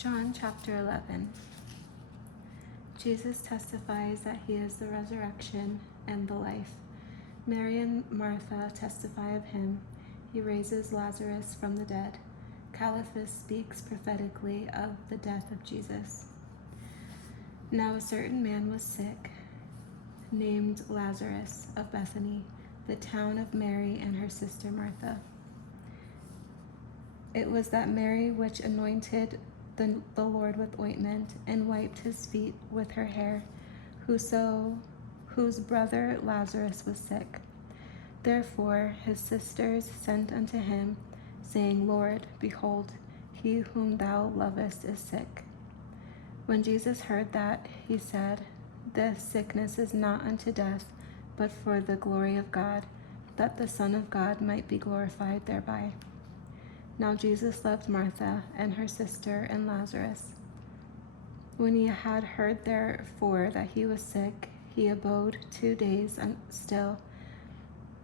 John chapter 11. Jesus testifies that he is the resurrection and the life. Mary and Martha testify of him. He raises Lazarus from the dead. Caiaphas speaks prophetically of the death of Jesus. Now a certain man was sick, named Lazarus, of Bethany, the town of Mary and her sister Martha. It was that Mary which anointed the Lord with ointment and wiped his feet with her hair, whose brother Lazarus was sick. Therefore his sisters sent unto him, saying, Lord, behold, he whom thou lovest is sick. When Jesus heard that, he said, This sickness is not unto death, but for the glory of God, that the Son of God might be glorified thereby. Now Jesus loved Martha and her sister and Lazarus. When he had heard therefore that he was sick, he abode 2 days still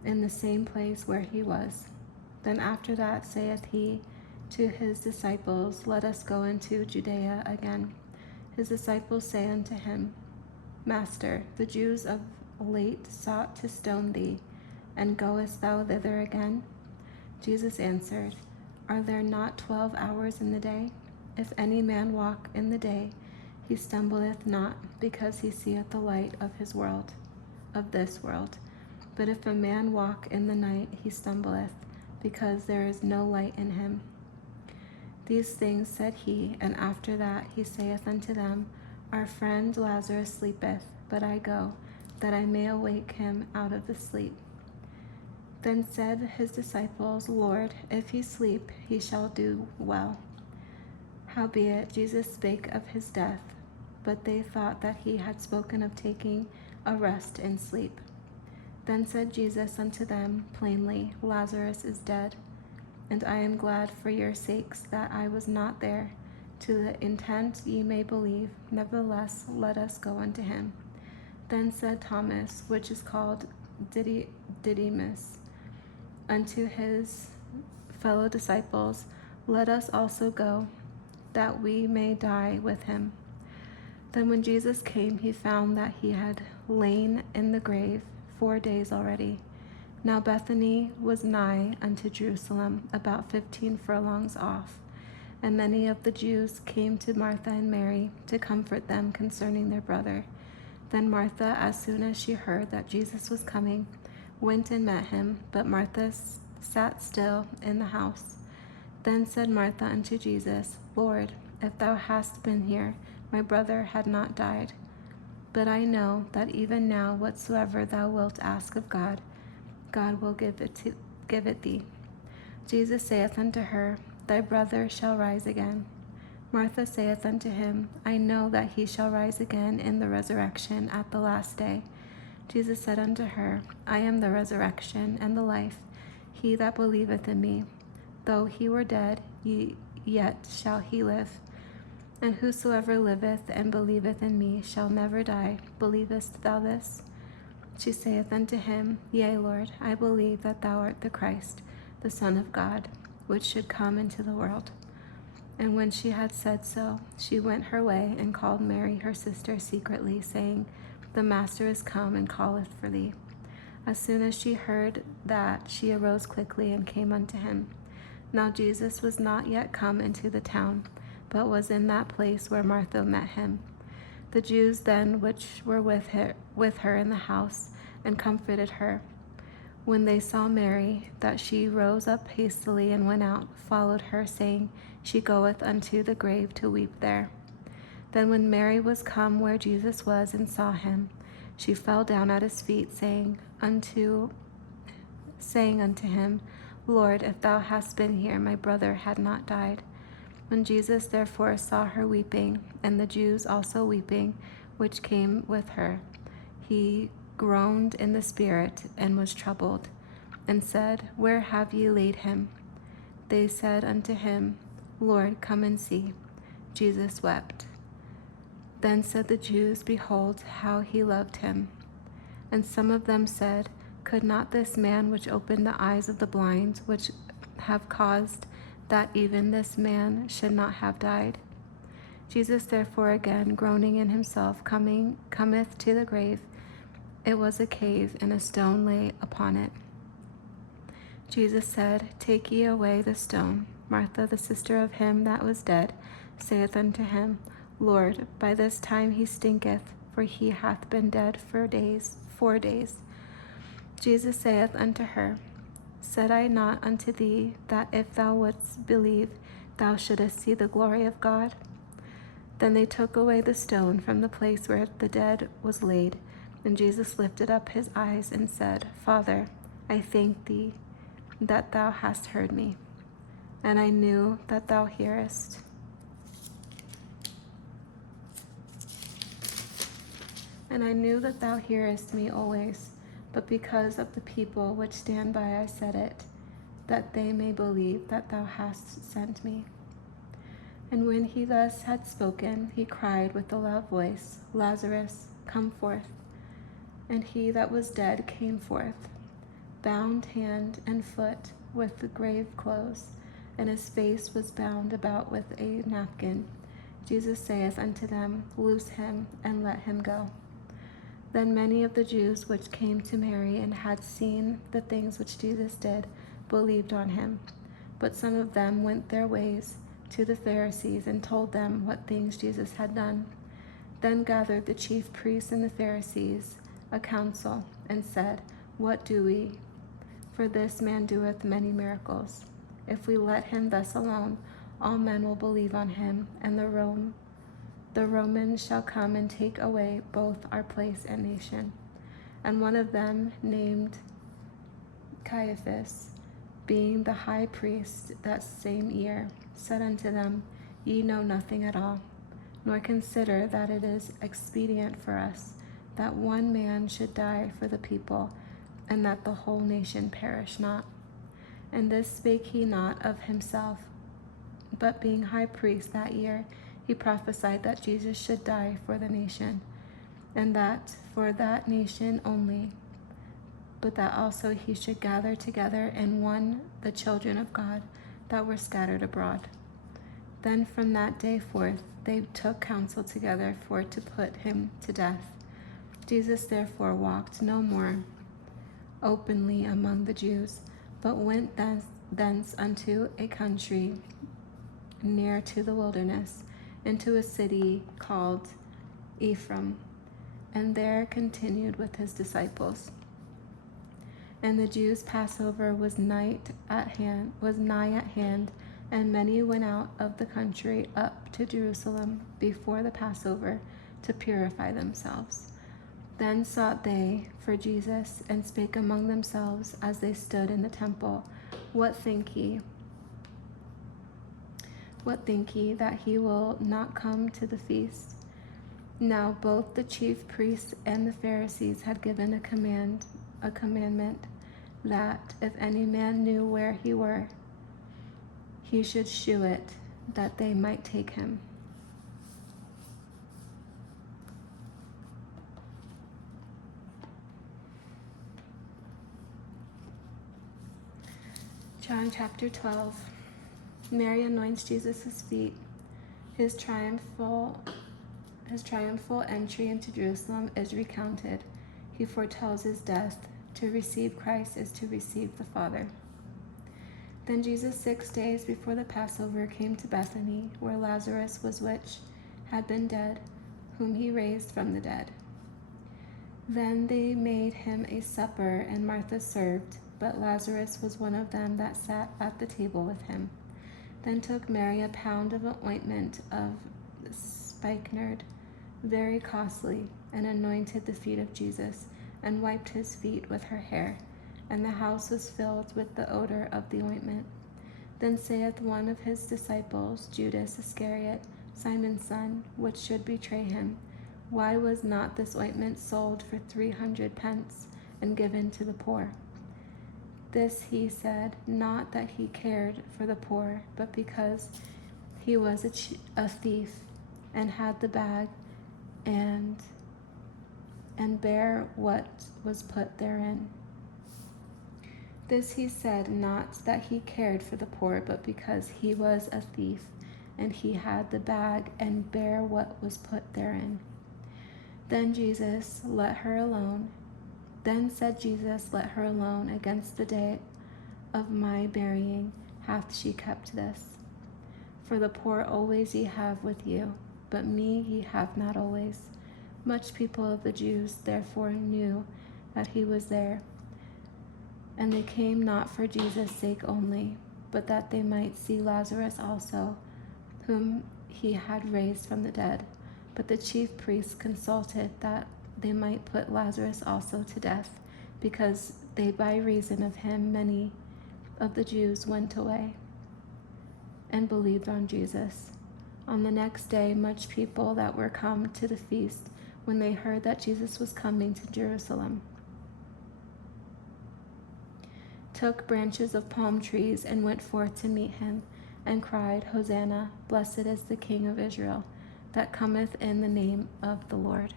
in the same place where he was. Then after that saith he to his disciples, Let us go into Judea again. His disciples say unto him, Master, the Jews of late sought to stone thee, and goest thou thither again? Jesus answered, Are there not 12 hours in the day? If any man walk in the day, he stumbleth not, because he seeth the light of this world. But if a man walk in the night, he stumbleth, because there is no light in him. These things said he, and after that he saith unto them, Our friend Lazarus sleepeth, but I go, that I may awake him out of the sleep. Then said his disciples, Lord, if he sleep, he shall do well. Howbeit Jesus spake of his death, but they thought that he had spoken of taking a rest in sleep. Then said Jesus unto them plainly, Lazarus is dead, and I am glad for your sakes that I was not there, to the intent ye may believe. Nevertheless, let us go unto him. Then said Thomas, which is called Didymus, unto his fellow disciples, Let us also go, that we may die with him. Then when Jesus came, he found that he had lain in the grave 4 days already. Now Bethany was nigh unto Jerusalem, about 15 furlongs off. And many of the Jews came to Martha and Mary to comfort them concerning their brother. Then Martha, as soon as she heard that Jesus was coming, went and met him, but Martha sat still in the house. Then said Martha unto Jesus, Lord, if thou hadst been here, my brother had not died. But I know that even now whatsoever thou wilt ask of God, God will give it thee. Jesus saith unto her, Thy brother shall rise again. Martha saith unto him, I know that he shall rise again in the resurrection at the last day. Jesus said unto her, I am the resurrection and the life. He that believeth in me, though he were dead, yet shall he live. And whosoever liveth and believeth in me shall never die. Believest thou this? She saith unto him, Yea, Lord, I believe that thou art the Christ, the Son of God, which should come into the world. And when she had said so, she went her way and called Mary her sister secretly, saying, The Master is come and calleth for thee. As soon as she heard that, she arose quickly and came unto him. Now Jesus was not yet come into the town, but was in that place where Martha met him. The Jews then which were with her in the house, and comforted her, when they saw Mary, that she rose up hastily and went out, followed her, saying, She goeth unto the grave to weep there. Then when Mary was come where Jesus was, and saw him, she fell down at his feet, saying unto him, Lord, if thou hadst been here, my brother had not died. When Jesus therefore saw her weeping, and the Jews also weeping, which came with her, he groaned in the spirit, and was troubled, and said, Where have ye laid him? They said unto him, Lord, come and see. Jesus wept. Then said the Jews, Behold, how he loved him. And some of them said, Could not this man which opened the eyes of the blind, which have caused that even this man should not have died? Jesus therefore again, groaning in himself, cometh to the grave. It was a cave, and a stone lay upon it. Jesus said, Take ye away the stone. Martha, the sister of him that was dead, saith unto him, Lord, by this time he stinketh, for he hath been dead for 4 days. Jesus saith unto her, Said I not unto thee, that if thou wouldst believe, thou shouldest see the glory of God? Then they took away the stone from the place where the dead was laid. And Jesus lifted up his eyes and said, Father, I thank thee that thou hast heard me, and I knew that thou hearest. And I knew that thou hearest me always, but because of the people which stand by I said it, that they may believe that thou hast sent me. And when he thus had spoken, he cried with a loud voice, Lazarus, come forth. And he that was dead came forth, bound hand and foot with the grave clothes, and his face was bound about with a napkin. Jesus saith unto them, Loose him, and let him go. Then many of the Jews which came to Mary and had seen the things which Jesus did believed on him. But some of them went their ways to the Pharisees and told them what things Jesus had done. Then gathered the chief priests and the Pharisees a council, and said, What do we? For this man doeth many miracles. If we let him thus alone, all men will believe on him, and the Romans shall come and take away both our place and nation. And one of them, named Caiaphas, being the high priest that same year, said unto them, Ye know nothing at all, nor consider that it is expedient for us that one man should die for the people, and that the whole nation perish not. And this spake he not of himself, but being high priest that year, he prophesied that Jesus should die for the nation, and that for that nation only, but that also he should gather together in one the children of God that were scattered abroad. Then from that day forth they took counsel together for to put him to death. Jesus therefore walked no more openly among the Jews, but went thence unto a country near to the wilderness, into a city called Ephraim, and there continued with his disciples. And the Jews' Passover was nigh at hand, and many went out of the country up to Jerusalem before the Passover to purify themselves. Then sought they for Jesus, and spake among themselves as they stood in the temple, What think ye? What think ye, that he will not come to the feast? Now both the chief priests and the Pharisees had given a commandment, that if any man knew where he were, he should shew it, that they might take him. John chapter 12. Mary anoints Jesus' feet. His triumphal entry into Jerusalem is recounted. He foretells his death. To receive Christ is to receive the Father. Then Jesus 6 days before the Passover came to Bethany, where Lazarus was, which had been dead, whom he raised from the dead. Then they made him a supper, and Martha served, but Lazarus was one of them that sat at the table with him. Then took Mary a pound of an ointment of spikenard, very costly, and anointed the feet of Jesus, and wiped his feet with her hair. And the house was filled with the odor of the ointment. Then saith one of his disciples, Judas Iscariot, Simon's son, which should betray him, Why was not this ointment sold for 300 pence, and given to the poor? This he said, not that he cared for the poor, but because he was a thief, and had the bag, and bare what was put therein. This he said, not that he cared for the poor, but because he was a thief, and he had the bag and bare what was put therein. Then said Jesus, let her alone. Against the day of my burying hath she kept this. For the poor always ye have with you, but me ye have not always. Much people of the Jews therefore knew that he was there. And they came not for Jesus' sake only, but that they might see Lazarus also, whom he had raised from the dead. But the chief priests consulted that they might put Lazarus also to death, because they by reason of him many of the Jews went away and believed on Jesus. On the next day, much people that were come to the feast, when they heard that Jesus was coming to Jerusalem, took branches of palm trees and went forth to meet him, and cried, Hosanna, blessed is the King of Israel, that cometh in the name of the Lord.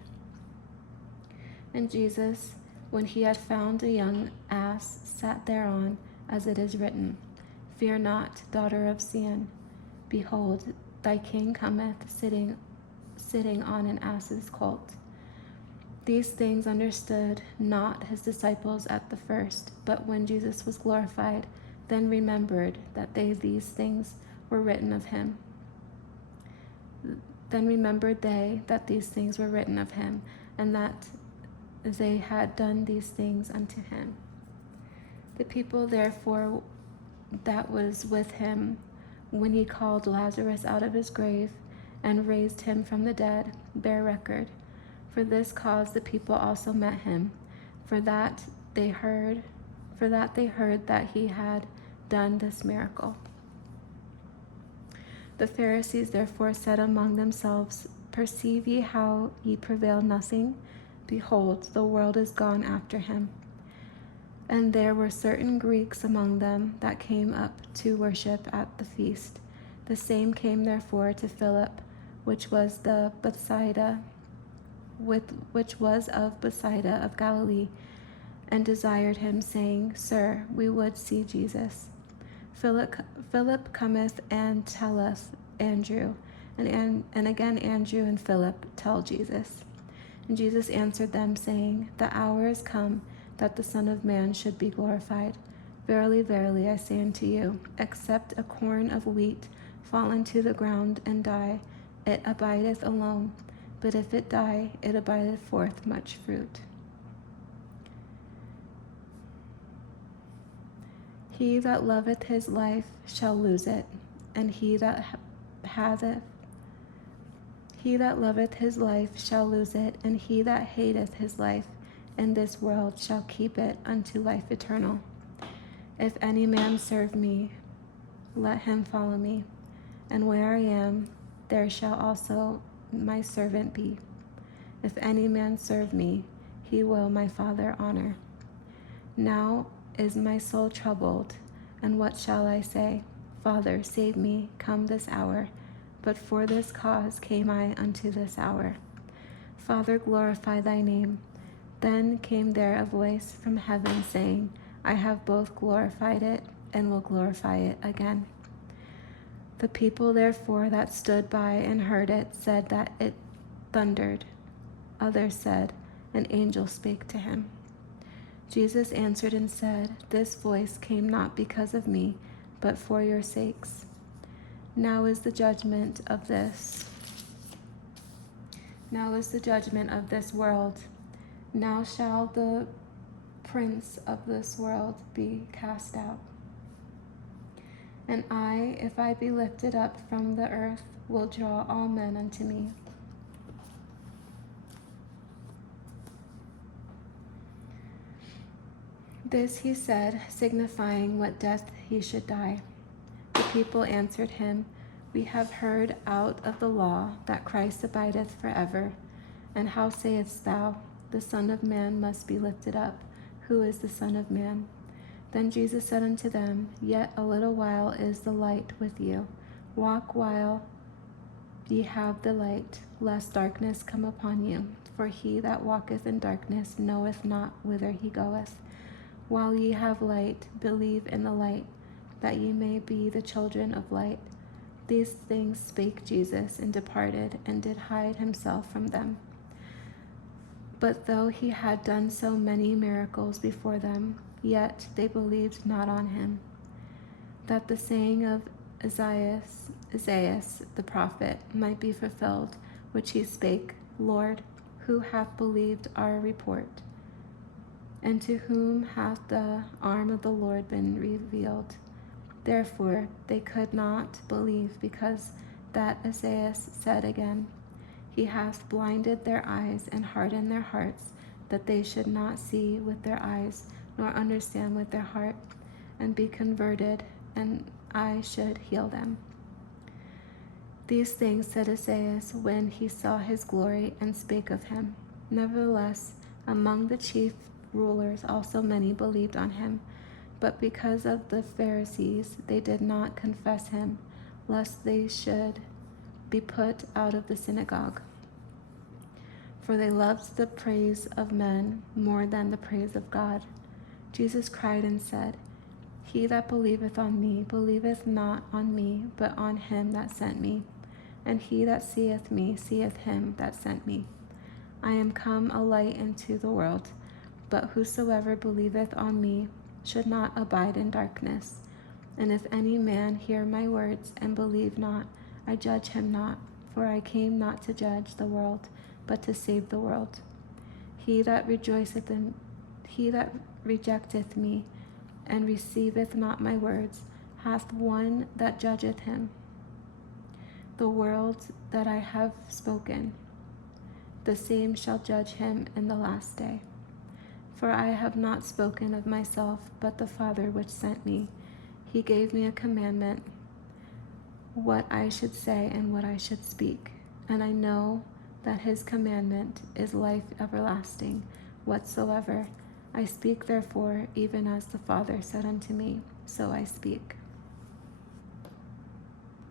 And Jesus, when he had found a young ass, sat thereon, as it is written, Fear not, daughter of Zion. Behold, thy king cometh, sitting on an ass's colt. These things understood not his disciples at the first, but when Jesus was glorified, then remembered that these things were written of him. And that they had done these things unto him. The people therefore that was with him, when he called Lazarus out of his grave and raised him from the dead, bear record. For this cause the people also met him, for that they heard that he had done this miracle. The Pharisees therefore said among themselves, Perceive ye how ye prevail nothing? Behold, the world is gone after him. And there were certain Greeks among them that came up to worship at the feast. The same came therefore to Philip, which was of Bethsaida of Galilee, and desired him, saying, Sir, we would see Jesus. Philip cometh and telleth Andrew, and again Andrew and Philip tell Jesus. And Jesus answered them, saying, The hour is come that the Son of Man should be glorified. Verily, verily, I say unto you, except a corn of wheat fall into the ground and die, it abideth alone. But if it die, it abideth forth much fruit. He that loveth his life shall lose it, and he that loveth his life shall lose it, and he that hateth his life in this world shall keep it unto life eternal. If any man serve me, let him follow me, and where I am, there shall also my servant be. If any man serve me, he will my Father honor. Now is my soul troubled, and what shall I say? Father, save me, come this hour. But for this cause came I unto this hour. Father, glorify thy name. Then came there a voice from heaven, saying, I have both glorified it, and will glorify it again. The people therefore that stood by and heard it said that it thundered. Others said, An angel spake to him. Jesus answered and said, This voice came not because of me, but for your sakes. Now is the judgment of this world. Now shall the prince of this world be cast out. And I, if I be lifted up from the earth, will draw all men unto me. This he said, signifying what death he should die. The people answered him, We have heard out of the law that Christ abideth forever. And how sayest thou, the Son of Man must be lifted up? Who is the Son of Man? Then Jesus said unto them, Yet a little while is the light with you. Walk while ye have the light, lest darkness come upon you. For he that walketh in darkness knoweth not whither he goeth. While ye have light, believe in the light, that ye may be the children of light. These things spake Jesus, and departed, and did hide himself from them. But though he had done so many miracles before them, yet they believed not on him. That the saying of Isaiah the prophet might be fulfilled, which he spake, Lord, who hath believed our report? And to whom hath the arm of the Lord been revealed? Therefore they could not believe, because that Isaiah said again, He hath blinded their eyes and hardened their hearts, that they should not see with their eyes, nor understand with their heart, and be converted, and I should heal them. These things said Isaiah when he saw his glory, and spake of him. Nevertheless, among the chief rulers also many believed on him, but because of the Pharisees they did not confess him, lest they should be put out of the synagogue. For they loved the praise of men more than the praise of God. Jesus cried and said, He that believeth on me believeth not on me, but on him that sent me. And he that seeth me seeth him that sent me. I am come a light into the world, but whosoever believeth on me should not abide in darkness. And if any man hear my words and believe not, I judge him not, for I came not to judge the world, but to save the world. He that rejecteth me and receiveth not my words hath one that judgeth him. The words that I have spoken, the same shall judge him in the last day. For I have not spoken of myself, but the Father which sent me. He gave me a commandment, what I should say and what I should speak. And I know that his commandment is life everlasting, whatsoever I speak. Therefore, even as the Father said unto me, so I speak.